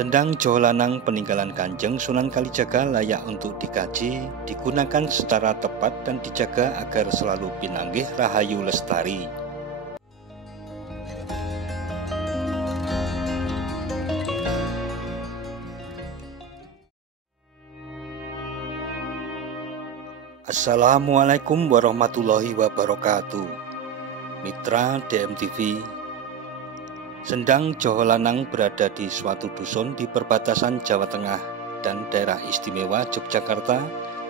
Sendang Jowolanang peninggalan Kanjeng Sunan Kalijaga layak untuk dikaji, digunakan secara tepat dan dijaga agar selalu pinanggih rahayu lestari. Assalamualaikum warahmatullahi wabarakatuh. Mitra DMTV. Sendang Jowolanang berada di suatu dusun di perbatasan Jawa Tengah dan daerah istimewa Yogyakarta,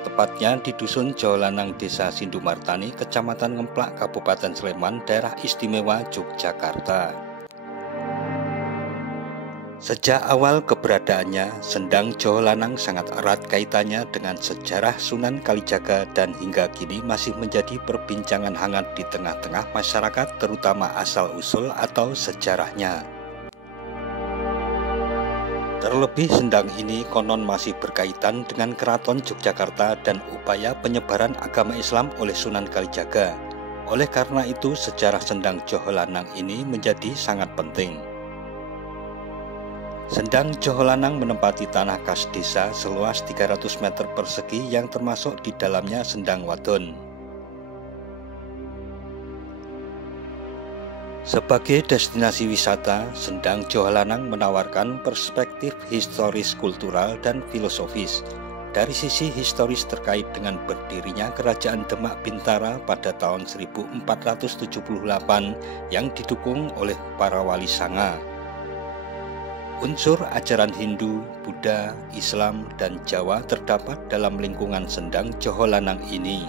tepatnya di Dusun Jowolanang, Desa Sindumartani, Kecamatan Ngemplak, Kabupaten Sleman, daerah istimewa Yogyakarta. Sejak awal keberadaannya, Sendang Jowolanang sangat erat kaitannya dengan sejarah Sunan Kalijaga dan hingga kini masih menjadi perbincangan hangat di tengah-tengah masyarakat, terutama asal-usul atau sejarahnya. Terlebih sendang ini konon masih berkaitan dengan Keraton Yogyakarta dan upaya penyebaran agama Islam oleh Sunan Kalijaga. Oleh karena itu, sejarah Sendang Jowolanang ini menjadi sangat penting. Sendang Jowolanang menempati tanah kas desa seluas 300 meter persegi yang termasuk di dalamnya Sendang Wadon. Sebagai destinasi wisata, Sendang Jowolanang menawarkan perspektif historis, kultural, dan filosofis. Dari sisi historis terkait dengan berdirinya Kerajaan Demak Bintara pada tahun 1478 yang didukung oleh para wali sanga. Unsur ajaran Hindu, Buddha, Islam, dan Jawa terdapat dalam lingkungan Sendang Jowolanang ini.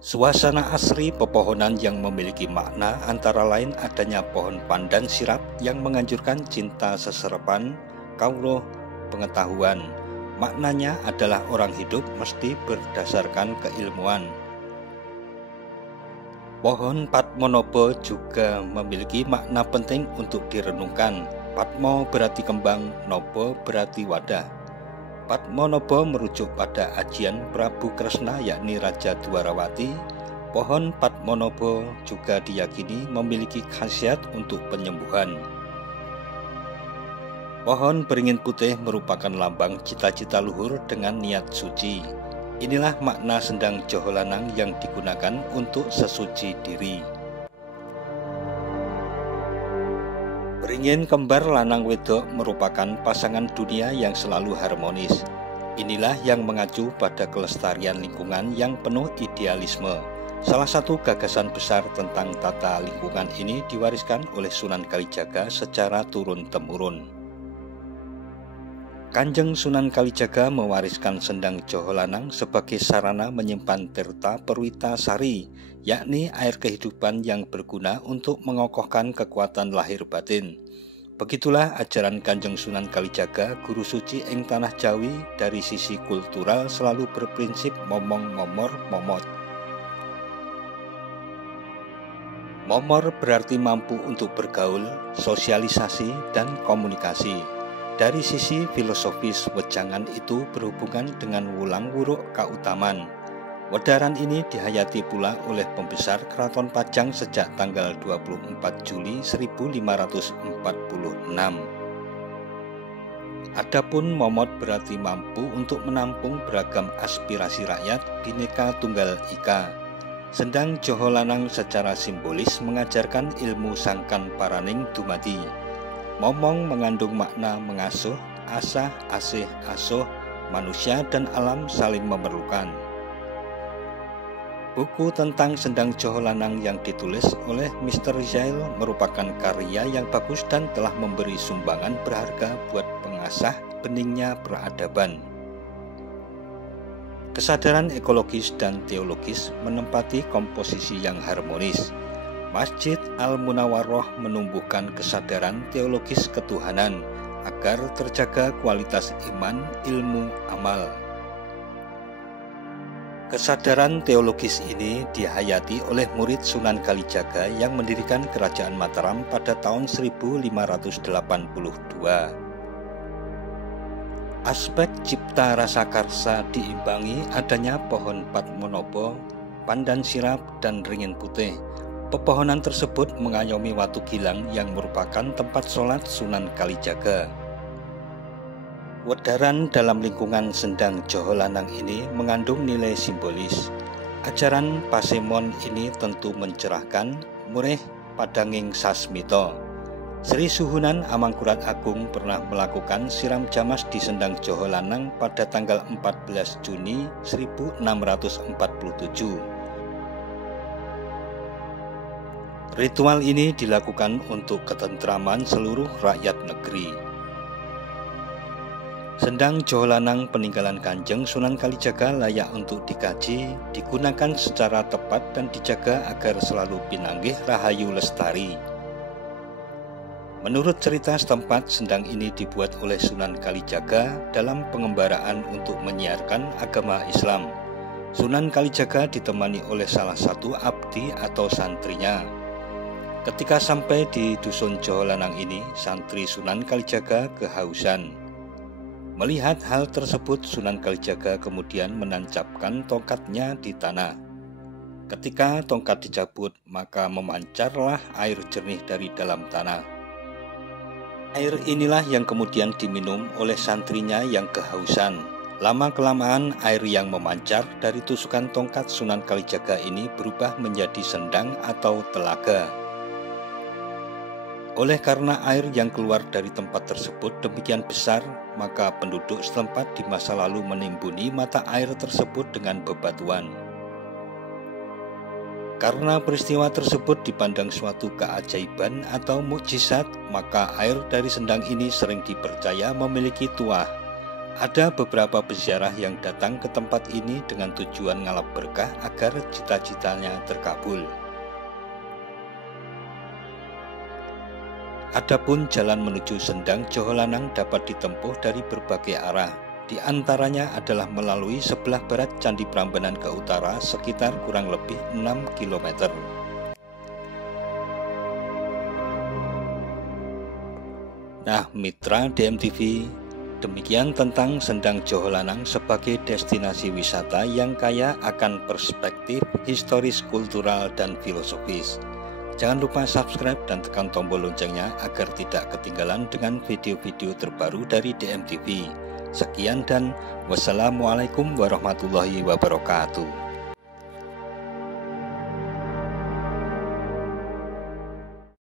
Suasana asri pepohonan yang memiliki makna antara lain adanya pohon pandan sirap yang menganjurkan cinta seserapan, kaulo, pengetahuan. Maknanya adalah orang hidup mesti berdasarkan keilmuan. Pohon Padmanaba juga memiliki makna penting untuk direnungkan. Padma berarti kembang, Naba berarti wadah. Padmanaba merujuk pada ajian Prabu Kresna yakni Raja Dwarawati. Pohon Padmanaba juga diyakini memiliki khasiat untuk penyembuhan. Pohon beringin putih merupakan lambang cita-cita luhur dengan niat suci. Inilah makna Sendang Jowolanang yang digunakan untuk sesuci diri. Beringin kembar lanang wedok merupakan pasangan dunia yang selalu harmonis. Inilah yang mengacu pada kelestarian lingkungan yang penuh idealisme. Salah satu gagasan besar tentang tata lingkungan ini diwariskan oleh Sunan Kalijaga secara turun-temurun. Kanjeng Sunan Kalijaga mewariskan Sendang Jowolanang sebagai sarana menyimpan tirta perwita sari, yakni air kehidupan yang berguna untuk mengokohkan kekuatan lahir batin. Begitulah ajaran Kanjeng Sunan Kalijaga, guru suci ing tanah Jawi. Dari sisi kultural selalu berprinsip momong ngomor momot. Momor berarti mampu untuk bergaul, sosialisasi, dan komunikasi. Dari sisi filosofis, wejangan itu berhubungan dengan wulang wuruk kautaman. Wedaran ini dihayati pula oleh pembesar Keraton Pajang sejak tanggal 24 Juli 1546. Adapun momot berarti mampu untuk menampung beragam aspirasi rakyat Bhinneka Tunggal Ika. Sendang Jowolanang secara simbolis mengajarkan ilmu sangkan paraning dumadi. Momong mengandung makna mengasuh, asah, asih, asuh, manusia dan alam saling memerlukan. Buku tentang Sendang Jowolanang yang ditulis oleh Mr. Rizail merupakan karya yang bagus dan telah memberi sumbangan berharga buat pengasah beningnya peradaban. Kesadaran ekologis dan teologis menempati komposisi yang harmonis. Masjid Al-Munawwaroh menumbuhkan kesadaran teologis ketuhanan agar terjaga kualitas iman, ilmu, amal. Kesadaran teologis ini dihayati oleh murid Sunan Kalijaga yang mendirikan Kerajaan Mataram pada tahun 1582. Aspek cipta rasa karsa diimbangi adanya pohon Padmanaba, pandan sirap, dan ringin putih. Pepohonan tersebut mengayomi Watu Gilang yang merupakan tempat sholat Sunan Kalijaga. Wedaran dalam lingkungan Sendang Joho Lanang ini mengandung nilai simbolis. Ajaran Pasemon ini tentu mencerahkan, murih padanging sasmito. Sri Suhunan Amangkurat Agung pernah melakukan siram jamas di Sendang Joho Lanang pada tanggal 14 Juni 1647. Ritual ini dilakukan untuk ketentraman seluruh rakyat negeri. Sendang Joho Lanang peninggalan Kanjeng Sunan Kalijaga layak untuk dikaji, digunakan secara tepat dan dijaga agar selalu pinanggih rahayu lestari. Menurut cerita setempat, sendang ini dibuat oleh Sunan Kalijaga dalam pengembaraan untuk menyiarkan agama Islam. Sunan Kalijaga ditemani oleh salah satu abdi atau santrinya. Ketika sampai di Dusun Joho Lanang ini, santri Sunan Kalijaga kehausan. Melihat hal tersebut, Sunan Kalijaga kemudian menancapkan tongkatnya di tanah. Ketika tongkat dicabut, maka memancarlah air jernih dari dalam tanah. Air inilah yang kemudian diminum oleh santrinya yang kehausan. Lama-kelamaan air yang memancar dari tusukan tongkat Sunan Kalijaga ini berubah menjadi sendang atau telaga. Oleh karena air yang keluar dari tempat tersebut demikian besar, maka penduduk setempat di masa lalu menimbuni mata air tersebut dengan bebatuan. Karena peristiwa tersebut dipandang suatu keajaiban atau mukjizat, maka air dari sendang ini sering dipercaya memiliki tuah. Ada beberapa peziarah yang datang ke tempat ini dengan tujuan ngalap berkah agar cita-citanya terkabul. Adapun jalan menuju Sendang Joho Lanang dapat ditempuh dari berbagai arah. Di antaranya adalah melalui sebelah barat Candi Prambanan ke utara sekitar kurang lebih 6 km. Nah, mitra DMTV, demikian tentang Sendang Joho Lanang sebagai destinasi wisata yang kaya akan perspektif historis, kultural, dan filosofis. Jangan lupa subscribe dan tekan tombol loncengnya agar tidak ketinggalan dengan video-video terbaru dari DMTV. Sekian dan wassalamualaikum warahmatullahi wabarakatuh.